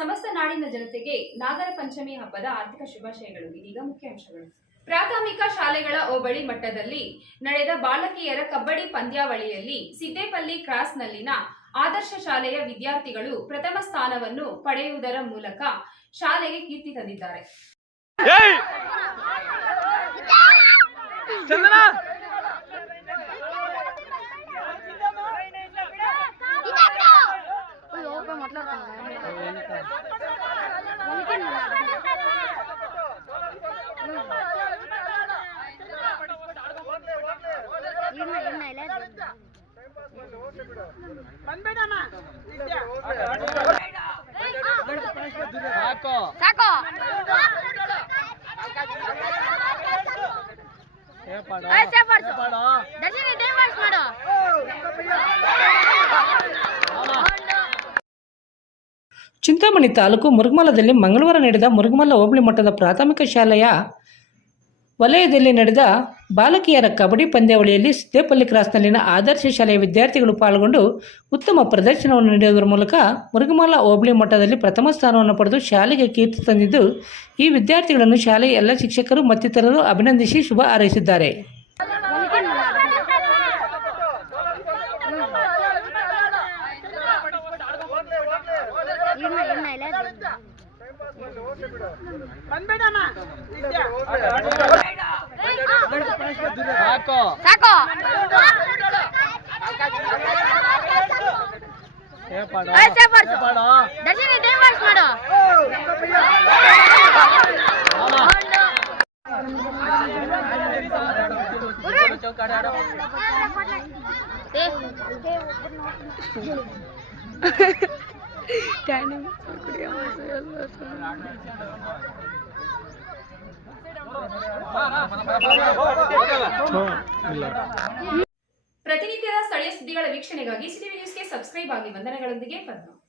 ಸಮಸ್ತ ನಾಡಿನ ಜನತೆಗೆ ನಾಗರ ಪಂಚಮಿ ಹಬ್ಬದ ಆರ್ಥಿಕ ಶುಭಾಶಯಗಳು. ಇದೀಗ ಮುಖ್ಯಾಂಶಗಳು. ಪ್ರಾಥಮಿಕ ಶಾಲೆಗಳ ಹೋಬಳಿ ಮಟ್ಟದಲ್ಲಿ ನಡೆದ ಬಾಲಕಿಯರ ಕಬಡ್ಡಿ ಪಂದ್ಯಾವಳಿಯಲ್ಲಿ ಸಿದ್ದೇಪಲ್ಲಿ ಕ್ರಾಸ್ನಲ್ಲಿನ ಆದರ್ಶ ಶಾಲೆಯ ವಿದ್ಯಾರ್ಥಿಗಳು ಪ್ರಥಮ ಸ್ಥಾನವನ್ನು ಪಡೆಯುವುದರ ಮೂಲಕ ಶಾಲೆಗೆ ಕೀರ್ತಿ ತಂದಿದ್ದಾರೆ. ಚಿಂತಾಮಣಿ ತಾಲೂಕು ಮುರುಗಮಲ್ಲದಲ್ಲಿ ಮಂಗಳವಾರ ನಡೆದ ಮುರುಗಮಲ್ಲ ಹೋಬಳಿ ಮಟ್ಟದ ಪ್ರಾಥಮಿಕ ಶಾಲೆಯ ವಲಯದಲ್ಲಿ ನಡೆದ ಬಾಲಕಿಯರ ಕಬಡ್ಡಿ ಪಂದ್ಯಾವಳಿಯಲ್ಲಿ ಸಿದ್ದೇಪಲ್ಲಿ ಕ್ರಾಸ್ನಲ್ಲಿನ ಆದರ್ಶ ಶಾಲೆಯ ವಿದ್ಯಾರ್ಥಿಗಳು ಪಾಲ್ಗೊಂಡು ಉತ್ತಮ ಪ್ರದರ್ಶನವನ್ನು ನೀಡುವುದರ ಮೂಲಕ ಮುರುಗಮಲ್ಲ ಹೋಬಳಿ ಮಟ್ಟದಲ್ಲಿ ಪ್ರಥಮ ಸ್ಥಾನವನ್ನು ಪಡೆದು ಶಾಲೆಗೆ ಕೀರ್ತಿ ತಂದಿದ್ದು, ಈ ವಿದ್ಯಾರ್ಥಿಗಳನ್ನು ಶಾಲೆಯ ಎಲ್ಲ ಶಿಕ್ಷಕರು ಮತ್ತಿತರರು ಅಭಿನಂದಿಸಿ ಶುಭ ಹಾರೈಸಿದ್ದಾರೆ. ಪ್ರತಿನಿತ್ಯದ ಸ್ಥಳೀಯ ಸುದ್ದಿಗಳ ವೀಕ್ಷಣೆಗಾಗಿ ಸಿಟಿವಿ ನ್ಯೂಸ್ಗೆ ಸಬ್ಸ್ಕ್ರೈಬ್ ಆಗಿ. ವಂದನೆಗಳೊಂದಿಗೆ ಪದ್ಮ.